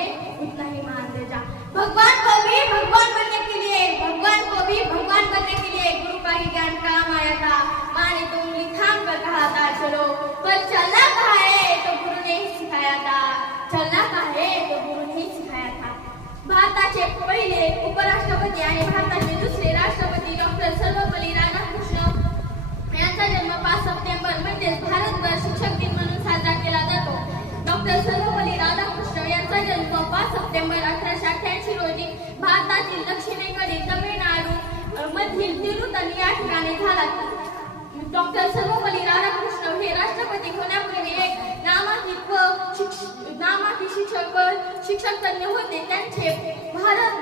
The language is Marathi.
है उतना ही मान दे जा। भगवान को भी भगवान बनने के लिए गुरु का ही ज्ञान काम आया था। माँ ने तो उंगली थाम कर कहा था चलो, पर चलना कहा है तो गुरु ने ही सिखाया था। भारताचे पहिले उपराष्ट्रपती आणि भारताचे दुसरे राष्ट्रपती डॉक्टर सर्वपल्ली राधाकृष्ण यांचा जन्म 5 सप्टेंबर म्हणजेच भारतभर शिक्षक दिन म्हणून साजरा केला जातो। डॉक्टर सर्वपल्ली राधाकृष्ण यांचा जन्म 5 सप्टेंबर 1888 रोजी भारतातील दक्षिणेकडील तमिळनाडू मधील तिरुतनी या ठिकाणी झाला। डॉक्टर सर्वपल्ली राधाकृष्ण हे राष्ट्रपती होण्यापूर्वी एक नामांकित शिक्षक तज्ञ होते। त्यांचे भारत